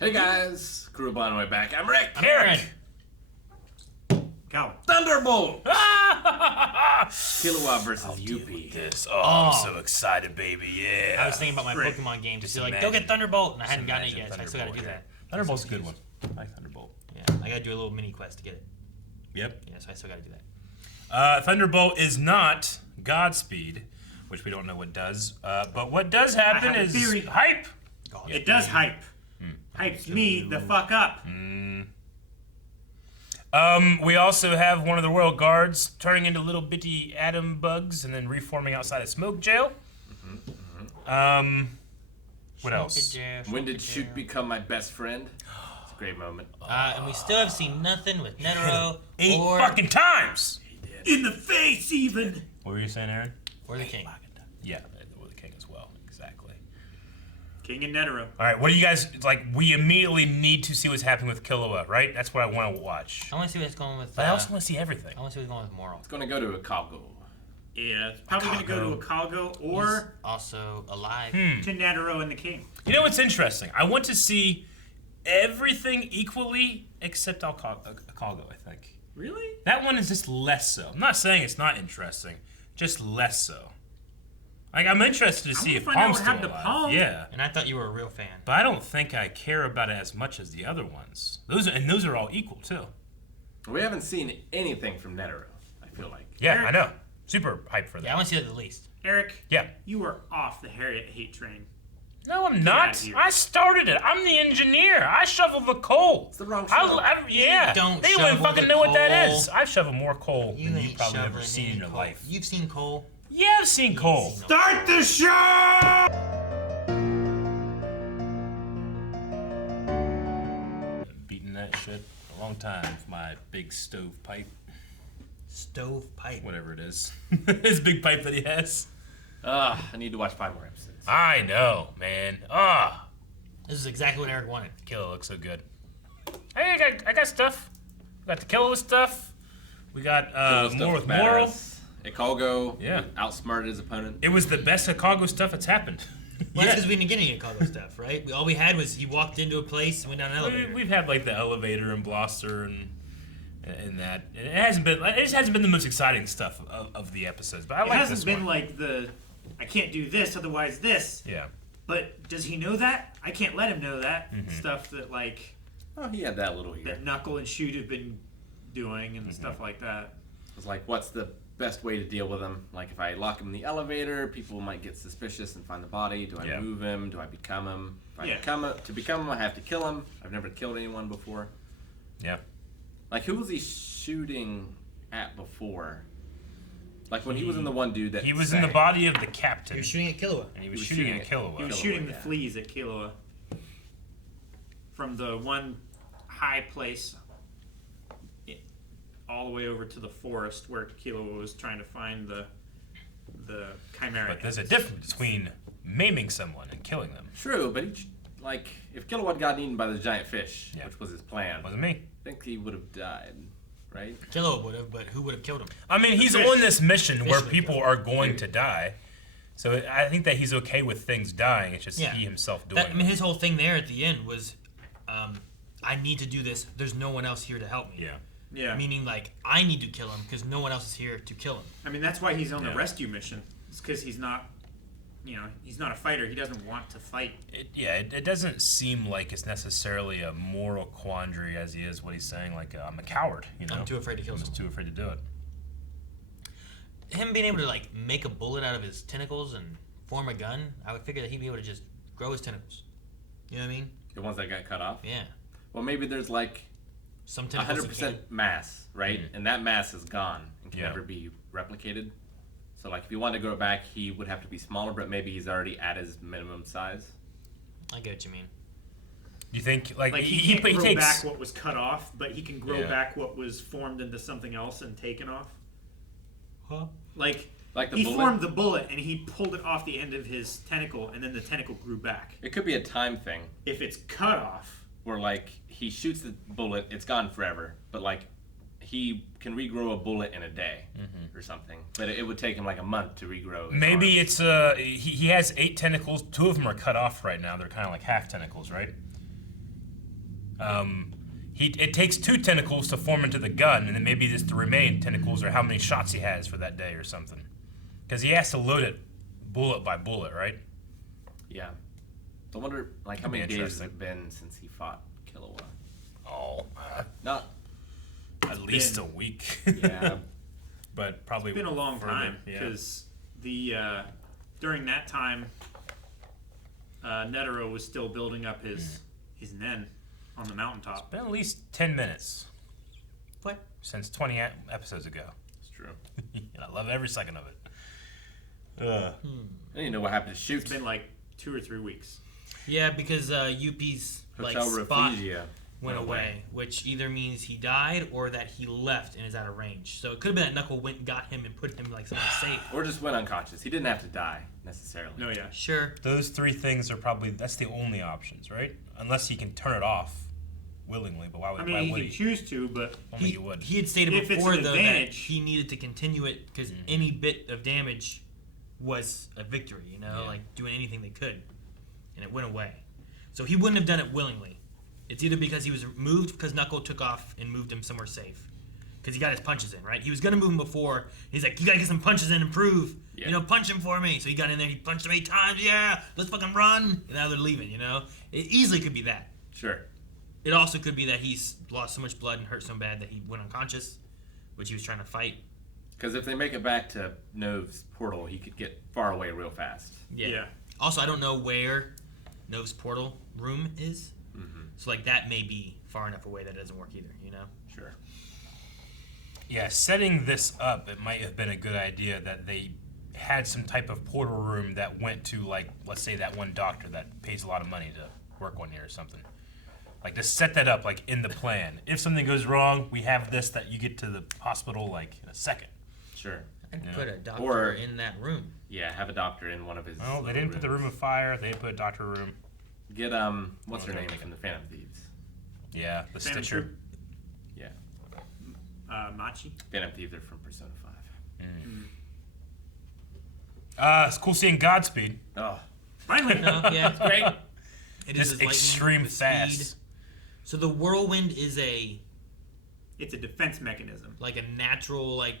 Hey guys, Crew on my way back. I'm Rick. Aaron. Calvin. Thunderbolt. Killua versus Yuppie. This. I'm so excited, baby. Yeah. I was thinking about my Pokemon game. Just like, go get Thunderbolt, and I hadn't gotten it yet, so I still gotta do that. Thunderbolt's a good one. I like Thunderbolt. Yeah, I gotta do a little mini quest to get it. Yep. Yeah, so I still gotta do that. Thunderbolt is not Godspeed, which we don't know what does. But what does happen have a is theory. hype. It does hype. Hypes me the fuck up. We also have one of the royal guards turning into little bitty atom bugs and then reforming outside a smoke jail. What else? When did Shoot become my best friend? It's a great moment. And we still have seen nothing with Netero 8 or fucking times! In the face, even. What were you saying, Aaron? or the King. Yeah, or the king as well. Exactly. King and Netero. All right, what do you guys, like, we immediately need to see what's happening with Killua, right? That's what I want to watch. I want to see what's going with. But I also want to see everything. I want to see what's going with Moral. It's gonna go to a Kago. Yeah, it's probably going to go to a Calgo or He's also alive. to Netero and the King. You know what's interesting? I want to see everything equally except Calgo, I think. Really? That one is just less so. I'm not saying it's not interesting, just less so. Like, I'm interested to see if find out Palm's what still happened to alive. Palm. Yeah. And I thought you were a real fan. But I don't think I care about it as much as the other ones. Those are all equal, too. We haven't seen anything from Netero, I feel like. Yeah, Eric? I know. Super hyped for that. Yeah, I want to see that at least. Eric, Yeah. you were off the Harriet hate train. No, I'm out not. of here. I started it. I'm the engineer. I shovel the coal. It's the wrong show. Yeah. don't They wouldn't shovel fucking the know what that coal. is. I shovel more coal You than you ain't probably ever shoveling seen in any your coal. life. You've seen coal. Yeah, I've seen coal. seen Start the show! Beating that shit a long time with my big stove pipe, Stovepipe. whatever it is. His big pipe that he has. I need to watch 5 more episodes. I know, man. This is exactly what Eric wanted. Killer looks so good. Hey, I got stuff. We got the Killer stuff. We got more with Moral. Ikago Yeah. outsmarted his opponent. It was the best Chicago stuff that's happened. Well, that's because we didn't get any Chicago stuff, right? All we had was he walked into a place and went down an elevator. We've had like the elevator and Blosser and that. And it just hasn't been the most exciting stuff of the episodes. But I It like hasn't this been one. like I can't do this, otherwise this. Yeah. But does he know that? I can't let him know that. Stuff that like Oh, he had that little here. that Knuckle and Shoot have been doing and stuff like that. It's like, what's the best way to deal with him? Like, if I lock him in the elevator, people might get suspicious and find the body. Do I move him? Do I become him? If I to become him, I have to kill him. I've never killed anyone before. Yeah. Like, who was he shooting at before? Like, when he was in the one dude that He was in the body of the captain. He was shooting at Killua. And he was shooting at Killua. He was Killua, shooting the yeah. fleas at Killua from the one high place all the way over to the forest where Killua was trying to find the chimera. But there's a difference between maiming someone and killing them. True, but like, if Killua had gotten eaten by the giant fish, Yeah. which was his plan, Wasn't me. I think he would have died, right? Killua would have, but who would have killed him? I mean, he's fish. on this mission Fish where would people kill. are going to die. So I think that he's okay with things dying. It's just Yeah. he himself doing I mean, it. his whole thing there at the end was, I need to do this. There's no one else here to help me. Yeah. Yeah. Meaning, like, I need to kill him because no one else is here to kill him. I mean, that's why he's on the Yeah. rescue mission. It's because he's not, he's not a fighter. He doesn't want to fight. It doesn't seem like it's necessarily a moral quandary as he is what he's saying. Like, I'm a coward, you know? I'm too afraid to kill I'm just someone. too afraid to do it. Him being able to, like, make a bullet out of his tentacles and form a gun, I would figure that he'd be able to just grow his tentacles. You know what I mean? The ones that got cut off? Yeah. Well, maybe there's like Some tentacles 100% mass, right? And that mass is gone and can Yeah. never be replicated. So, like, if you wanted to grow it back, he would have to be smaller, but maybe he's already at his minimum size. I get what you mean. Do you think, like He can't grow takes... back what was cut off, but he can grow Yeah. back what was formed into something else and taken off. Huh? Like the he bullet? formed the bullet and he pulled it off the end of his tentacle, and then the tentacle grew back. It could be a time thing If it's cut off, where, like, he shoots the bullet, it's gone forever, but, like, he can regrow a bullet in a day or something. But it would take him, like, a month to regrow his Maybe arm. it's, he has 8 tentacles. 2 of them are cut off right now. They're kind of like half tentacles, right? It takes 2 tentacles to form into the gun, and then maybe just the remaining tentacles are how many shots he has for that day or something. Because he has to load it bullet by bullet, right? Yeah. So I wonder, like, how many days has it been since he fought Killua? Oh, Not. at least a week. Yeah. But probably It's been a long further, time yeah. because during that time, Netero was still building up his nen on the mountaintop. Been at least 10 minutes What? since 20 episodes ago. It's true. And I love every second of it. I didn't know what happened to Shoot. It's been like 2 or 3 weeks. Yeah, because UP's Hotel spot Refugia went away, which either means he died or that he left and is out of range. So it could have been that Knuckle went and got him and put him like somewhere safe. Or just went unconscious. He didn't have to die, necessarily. No, yeah. Sure. Those 3 things are probably, that's the only options, right? Unless he can turn it off willingly, but why would, I mean, why he would could he? choose to, but Only you would. He had stated If it's before, an though, that advantage- he needed to continue it because any bit of damage was a victory, you know, Yeah. like doing anything they could. And it went away. So he wouldn't have done it willingly. It's either because he was moved because Knuckle took off and moved him somewhere safe. Because he got his punches in, right? He was going to move him before. He's like, you got to get some punches in and prove. Yeah. You know, punch him for me. So he got in there and he punched him 8 times. Yeah, let's fucking run. And now they're leaving, you know? It easily could be that. Sure. It also could be that he's lost so much blood and hurt so bad that he went unconscious, which he was trying to fight. Because if they make it back to Nove's portal, he could get far away real fast. yeah. Also, I don't know where Nove's portal room is. Mm-hmm. So, like, that may be far enough away that it doesn't work either, you know? Sure. Yeah, setting this up, it might have been a good idea that they had some type of portal room that went to, like, let's say that one doctor that pays a lot of money to work one year or something. Like, to set that up, like, in the plan. If something goes wrong, we have this that you get to the hospital, like, in a second. Sure. I'd Yeah. put a doctor Or- in that room. Yeah, have a doctor in one of his. Well, they didn't put the room of fire. They didn't put a doctor room. Get what's her Okay. name from the Phantom Thieves? Yeah, the Phantom Stitcher. Troop. Yeah, Machi. Phantom Thieves are from Persona 5. It's cool seeing Godspeed. Oh, Finally. No, yeah, it's great. It Just his lightning, extreme the fast. speed. So the whirlwind is It's a defense mechanism. like a natural like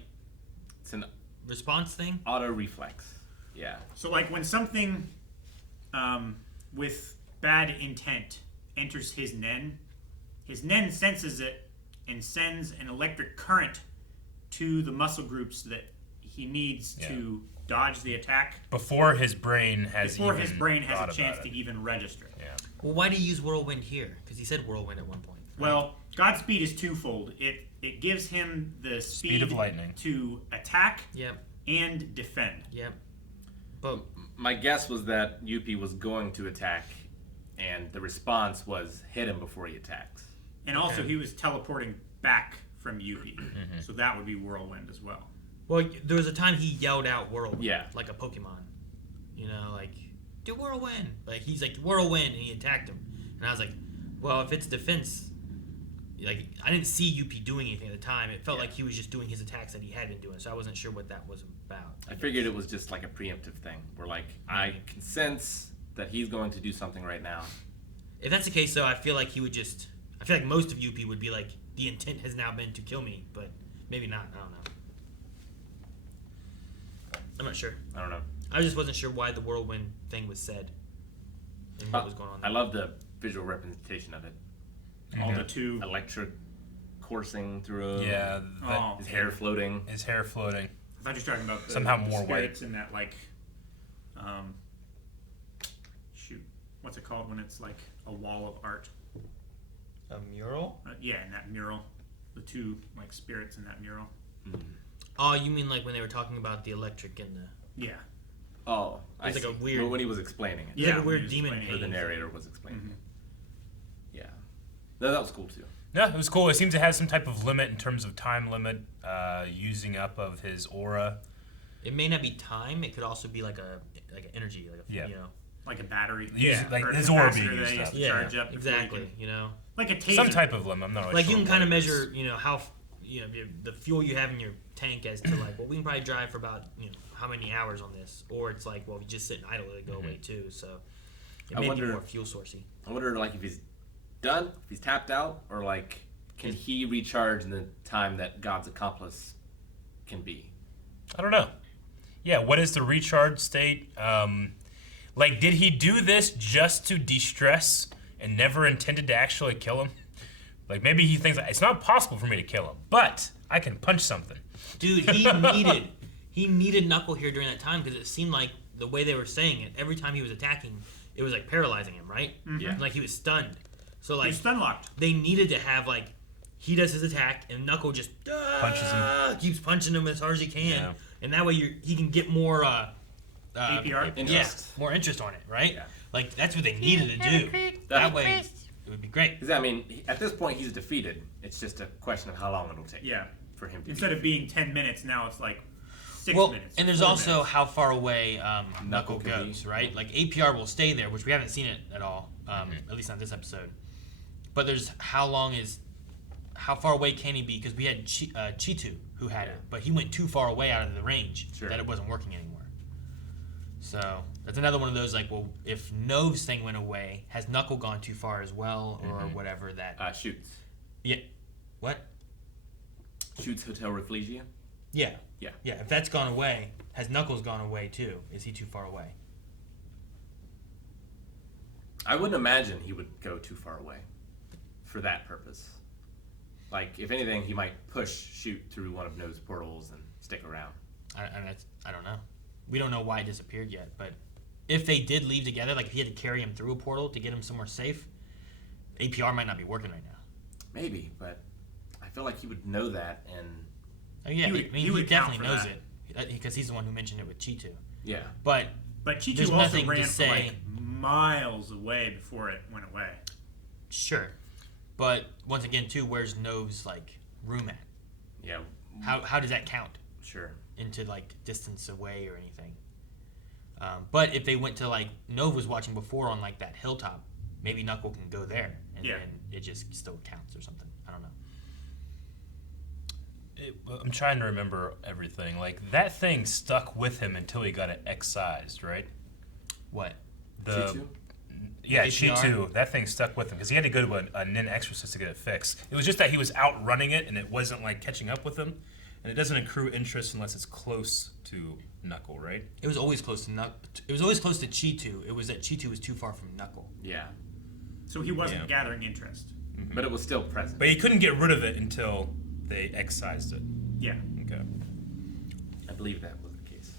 it's an response thing. auto reflex. Yeah. So, like, when something with bad intent enters his nen senses it and sends an electric current to the muscle groups that he needs to dodge the attack Before his brain has before even his brain thought has a chance about to it. even register. Yeah. Well, why do you use whirlwind here? Because he said whirlwind at one point. Well, Godspeed is twofold. It gives him the speed of lightning. to attack Yep. and defend. Yep. But My guess was that Yuppie was going to attack, and the response was hit him before he attacks. And also, Okay. he was teleporting back from Yuppie. So that would be Whirlwind as well. well, there was a time he yelled out whirlwind. Yeah. Like a Pokemon. You know, like do whirlwind. Like he's like whirlwind, and he attacked him. And I was like, well, if it's defense. Like, I didn't see UP doing anything at the time. It felt like he was just doing his attacks that he had been doing, so I wasn't sure what that was about. I figured it was just like a preemptive thing, where like I can sense that he's going to do something right now. If that's the case, though, I feel like he would just... I feel like most of UP would be like, the intent has now been to kill me, but maybe not. I don't know. I'm not sure. I don't know. I just wasn't sure why the whirlwind thing was said and what was going on I there. love the visual representation of it. All the two. Electric coursing through him. Yeah. Oh. His hair floating. His hair floating. I thought you were talking about the, Somehow the more white. spirits in that, like, shoot, what's it called when it's like a wall of art? A mural? Yeah, in that mural, the two like spirits in that mural. Oh, you mean like when they were talking about the electric and the... Yeah, Oh, I It's like see. a weird- When he was explaining it. It's like a when weird he was demon explaining Or the painting. narrator was explaining it. Yeah. No, that was cool too. Yeah, it was cool. It seems to have some type of limit in terms of time limit, using up of his aura. It may not be time. It could also be like an energy, like a, Yeah. you know. like a battery. Yeah, like or a his aura capacitor being that used he has up. to Yeah, charge up before he exactly. can- You know, like a taser. Some type of limit. I'm not really like sure. you can what kind of it is. measure, you know, how you know the fuel you have in your tank as to like, well, we can probably drive for about how many hours on this, or it's like, well, if you just sit and idle, it'll go away too. So it I may wonder- be more fuel sourcey. I wonder like if he's done? If he's tapped out? Or, like, can he recharge in the time that God's accomplice can be? I don't know. Yeah, what is the recharge state? Like, did he do this just to de-stress and never intended to actually kill him? Like, maybe he thinks, it's not possible for me to kill him, but I can punch something. Dude, he needed Knuckle here during that time because it seemed like the way they were saying it, every time he was attacking, it was like paralyzing him, right? Mm-hmm. Yeah. Like he was stunned. So like He's stun locked. they needed to have like he does his attack and Knuckle just Punches him. keeps punching him as hard as he can, Yeah. and that way he can get more APR? Interest. Yeah, more interest on it, right? Yeah. Like that's what they needed to do. That way, it would be great. Because, I mean, at this point, he's defeated. It's just a question of how long it'll take Yeah. for him to Instead of being 10 minutes, now it's like 6 Well, minutes. and there's 4 also minutes. how far away Knuckle can goes, be. right? Like APR will stay there, which we haven't seen it at all, at least not this episode. But there's how far away can he be? Because we had Cheetu who had it, but he went too far away out of the range that it wasn't working anymore. So that's another one of those like, well, if Nove's thing went away, has Knuckle gone too far as well, or whatever that? Shoots. Yeah. What? Shoots Hotel Rafflesia. Yeah. Yeah. Yeah. If that's gone away, has Knuckles gone away too? Is he too far away? I wouldn't imagine he would go too far away for that purpose. Like, if anything, he might shoot through one of No's portals and stick around. I don't know. We don't know why it disappeared yet, but if they did leave together, like if he had to carry him through a portal to get him somewhere safe, APR might not be working right now. Maybe, but I feel like he would know that, and Oh, yeah, he would account definitely for knows that. it because he's the one who mentioned it with Cheetu. yeah. But But Cheetu there's also nothing to ran for say- like miles away before it went away. sure, but once again, too, where's Nove's like room at? Yeah. How does that count Sure. into like distance away or anything? But if they went to like Nove was watching before on like that hilltop, maybe Knuckle can go there and Yeah. then it just still counts or something. I don't know. I'm trying to remember everything. Like, that thing stuck with him until he got it excised, right? What? Cheetu? Yeah, APR? Cheetu. That thing stuck with him because he had to go to a nin exorcist to get it fixed. It was just that he was outrunning it and it wasn't like catching up with him. And it doesn't accrue interest unless it's close to Knuckle, right? It was always close to It was always close to Cheetu. It was that Cheetu was too far from Knuckle. Yeah. So he wasn't Yeah. gathering interest. But it was still present. But he couldn't get rid of it until they excised it. Yeah. Okay. I believe that was the case.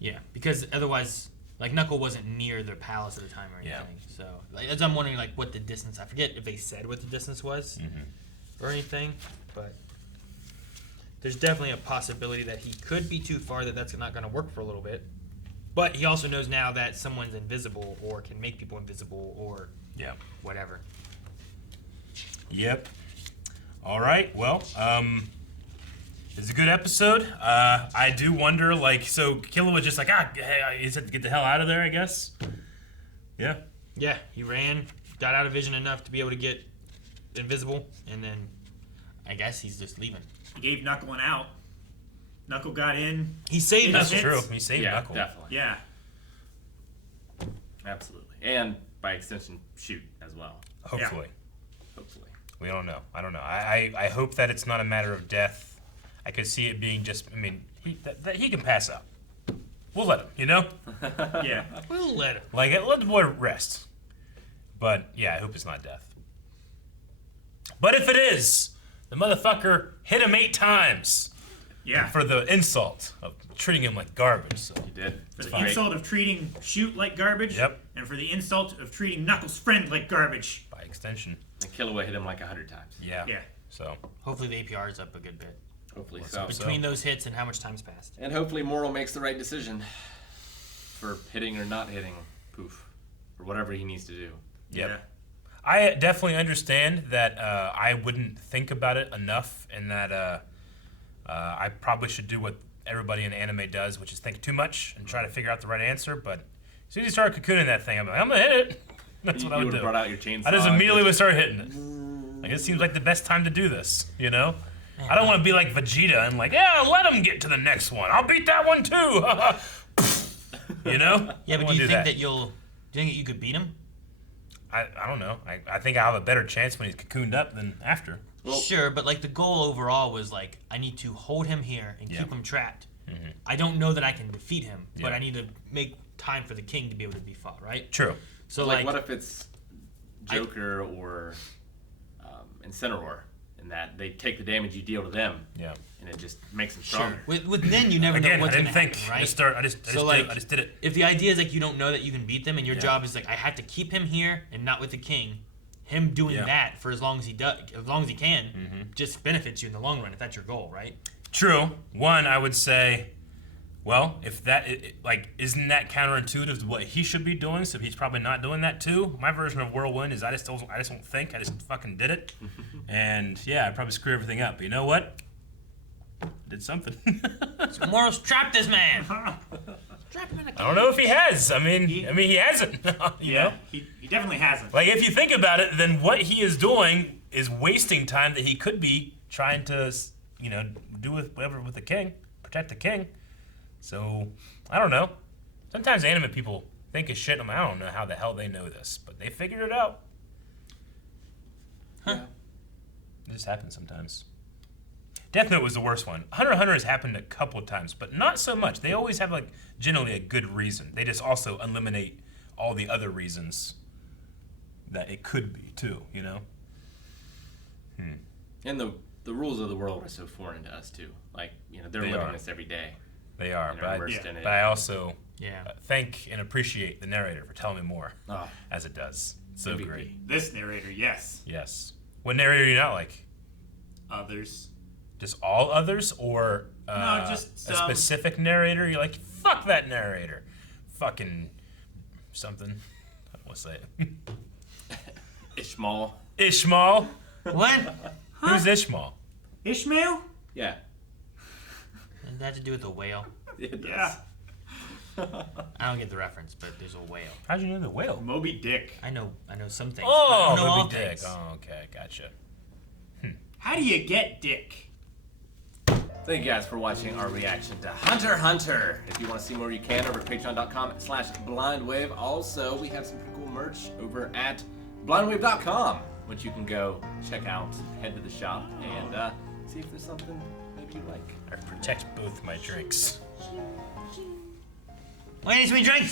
Yeah, because otherwise, like Knuckle wasn't near their palace at the time or anything. Yeah. So like, I'm wondering like what the distance. I forget if they said what the distance was or anything, but there's definitely a possibility that he could be too far. That's not going to work for a little bit. But he also knows now that someone's invisible or can make people invisible or Yeah. whatever. Yep. All right. Well, it's a good episode. I do wonder, like, so Killer was just like, hey, he said to get the hell out of there, I guess. Yeah. Yeah, he ran, got out of vision enough to be able to get invisible, and then I guess he's just leaving. He gave Knuckle an out. Knuckle got in. He saved That's us. true. He saved Yeah, Knuckle. definitely. Yeah. Absolutely. And by extension, shoot as well. Hopefully. Hopefully. We don't know. I don't know. I hope that it's not a matter of death. I could see it being just, I mean, he can pass out. We'll let him, you know? Yeah. We'll let him. Like, let the boy rest. But, yeah, I hope it's not death. But if it is, the motherfucker hit him 8 times Yeah. for the insult of treating him like garbage. So. You did. For the fine. insult of treating Shoot like garbage. Yep. And for the insult of treating Knuckles' friend like garbage. By extension. And Killaway hit him like 100 times. Yeah. Yeah. So, Hopefully the APR is up a good bit. Hopefully Let's so. hope so. Between those hits and how much time's passed. And hopefully Moral makes the right decision for hitting or not hitting Poof. Or whatever he needs to do. yep. Yeah. I definitely understand that I wouldn't think about it enough, and that I probably should do what everybody in anime does, which is think too much and try to figure out the right answer. But as soon as you start cocooning that thing, I'm like, I'm gonna hit it. That's what I You would would've do. brought out your chainsaw. I just immediately and would start hitting it. Like, it seems like the best time to do this, you know? I don't want to be like Vegeta and like, yeah, let him get to the next one. I'll beat that one too. You know? Yeah, I but wanna do you think that. that you could beat him? I don't know. I think I have a better chance when he's cocooned up than after. Well, Sure, but like the goal overall was like I need to hold him here and keep him trapped. I don't know that I can defeat him, but I need to make time for the king to be able to be fought, right? True. So like what if it's Joker or Incineroar, in that they take the damage you deal to them, and it just makes them stronger. With Nen, you never know what's going to happen, right? I just did it. If the idea is like you don't know that you can beat them, and your job is like I had to keep him here and not with the king, him doing that for as long as he can, just benefits you in the long run if that's your goal, right? True. One, I would say, well, if that isn't that counterintuitive to what he should be doing? So he's probably not doing that too. My version of whirlwind is I just don't think. I just fucking did it, and I probably screw everything up. But you know what? Did something. Moros trapped this man. I don't know if he has. I mean, he hasn't. You know? He definitely hasn't. Like, if you think about it, then what he is doing is wasting time that he could be trying to, do whatever with the king, protect the king. So, I don't know. Sometimes anime people think of shit. I don't know how the hell they know this, but they figured it out. Huh. It just happens sometimes. Death Note was the worst one. Hunter x Hunter has happened a couple of times, but not so much. They always have, generally a good reason. They just also eliminate all the other reasons that it could be, too, And the rules of the world are so foreign to us, too. They're living this every day. They are, immersed in it. but I also thank and appreciate the narrator for telling me more, as it does. So MVP. great. This narrator, yes. Yes. What narrator do you not like? Others. Just all others, or No, just a specific narrator? You're like, fuck that narrator. Fucking something. I don't want to say it. Ishmael. Ishmael? What? Who's Ishmael? Ishmael? Yeah. Does that have to do with the whale? It does. Yeah. I don't get the reference, but there's a whale. How'd you know the whale? Moby Dick. I know some things. Oh, I don't know all Moby Dick. things. Oh, okay, gotcha. How do you get Dick? Thank you guys for watching our reaction to Hunter x Hunter. If you want to see more, you can over at patreon.com/blindwave. Also, we have some pretty cool merch over at blindwave.com, which you can go check out, head to the shop, and see if there's something maybe you like. I protect both my drinks. Why didn't we drink?